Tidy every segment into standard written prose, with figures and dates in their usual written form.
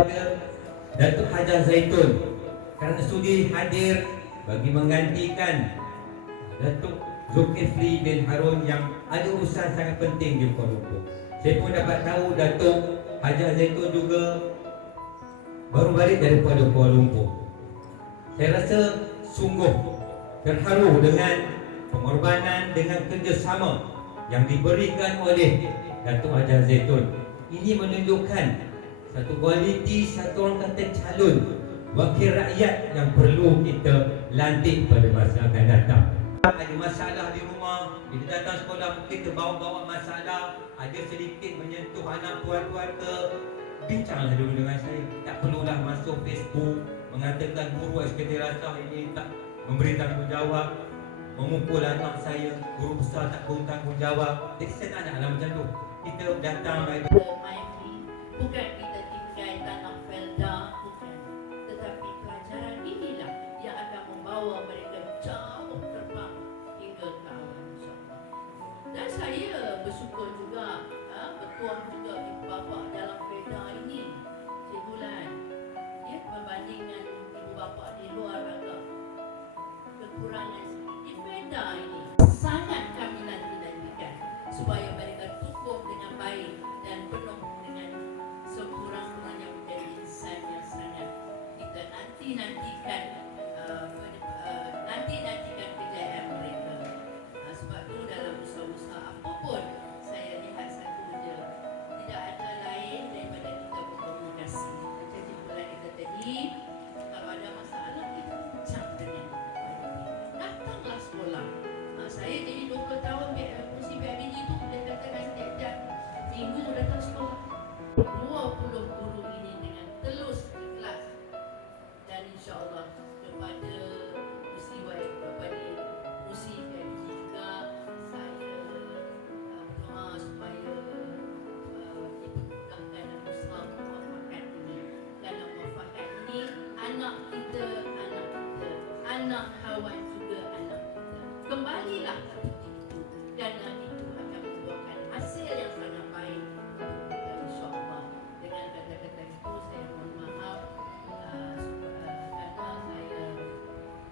kepada Datuk Hajar Zaitun kerana sudi hadir bagi menggantikan Datuk Zulkifli bin Harun yang ada urusan sangat penting di Kuala Lumpur. Saya pun dapat tahu Datuk Hajar Zaitun juga baru balik daripada Kuala Lumpur. Saya rasa sungguh terharu dengan pengorbanan, dengan kerjasama yang diberikan oleh Datuk Hajar Zaitun. Ini menunjukkan satu kualiti, satu orang kata calon wakil rakyat yang perlu kita lantik pada masa akan datang. Ada masalah di rumah, bila datang sekolah mungkin terbawa-bawa masalah, ada sedikit menyentuh anak tuan-tuan ke, bincanglah dulu dengan saya. Tak perlulah masuk Facebook mengatakan guru SKT Rasah ini tak memberi tanggungjawab, memukul anak saya, guru besar tak bertanggungjawab. Jadi saya tak nak macam tu. Kita datang bukan kita tinggal tanah Felda, bukan. Tetapi pelajaran inilah yang akan membawa mereka jauh terbang hingga ke awan insyaAllah. Dan saya bersyukur juga, bertuah juga di bapa dalam Felda ini, Cik Bulan. Ya, berbandingan ibu bapa di luar agak kekurangan sikit. Di Felda ini sangat kami nanti-nantikan supaya mereka tumbuh dengan baik dan penuh dengan sekurang-kurangnya menjadi insan yang sangat kita nanti-nantikan kejayaan mereka. Sebab itu dalam usaha-usaha apapun saya lihat satu je, tidak ada lain daripada kita berkomunikasi. Jadi bulan kita tadi, kalau ada masalah kita bincang dengan datanglah sekolah. Saya jadi 20 tahun fungsi BIBG itu boleh katakan setiap minggu datang sekolah. 20 guru ini dengan telus ikhlas, dan insyaAllah kepada Musi BIBG juga saya berdoa supaya dipermudahkan dan usaha muafakat ini. Kerana muafakat ini anak kita, anak kawan juga anak kita. Kembalilah ke itu, kerana itu akan membuahkan hasil yang sangat baik untuk kita insyaAllah. Dengan kata-kata itu saya mohon maaf kerana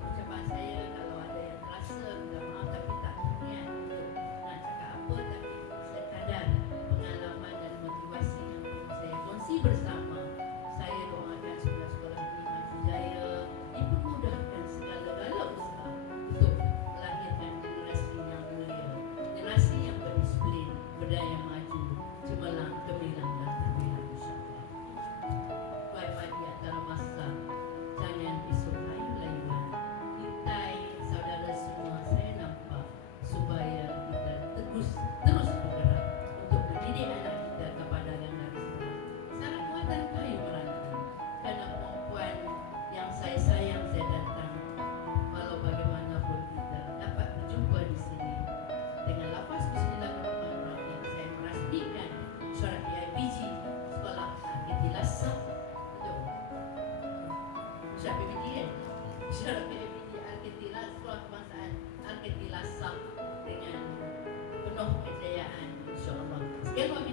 ucapan saya kalau ada yang terasa minta maaf, tapi tak berniat untuk nak cakap apa, tapi sekadar pengalaman dan motivasi yang saya kongsi bersama. Saya doakan sekolah-sekolah ini maju jaya, dipermudahkan segala-gala usaha untuk melahirkan generasi yang mulia, generasi yang berdisiplin, berdaya maju, cemerlang, gemilang dan terbilang insyaAllah. Baik-baik di antara masa, jangan esok layu-layuan. Kita saudara semua, saya nampak supaya kita terus bergerak untuk mendidik anak kita kepada yang lagi senang. Sangat kuatan kayu meranti, kerana perempuan yang saya sayang saya datang. Walau bagaimanapun kita dapat berjumpa di sini dengan lafaz Bismillahirrahmanirrahim, saya merasmikan syarat BIBG Sekolah Al-Kiti Lasah. Betul? Syarat BIBG kan? Syarat BIBG Al-Kiti Lasah, Sekolah Kebangsaan Al-Kiti Lasah dengan penuh kejayaan insyaAllah. Sekian waktu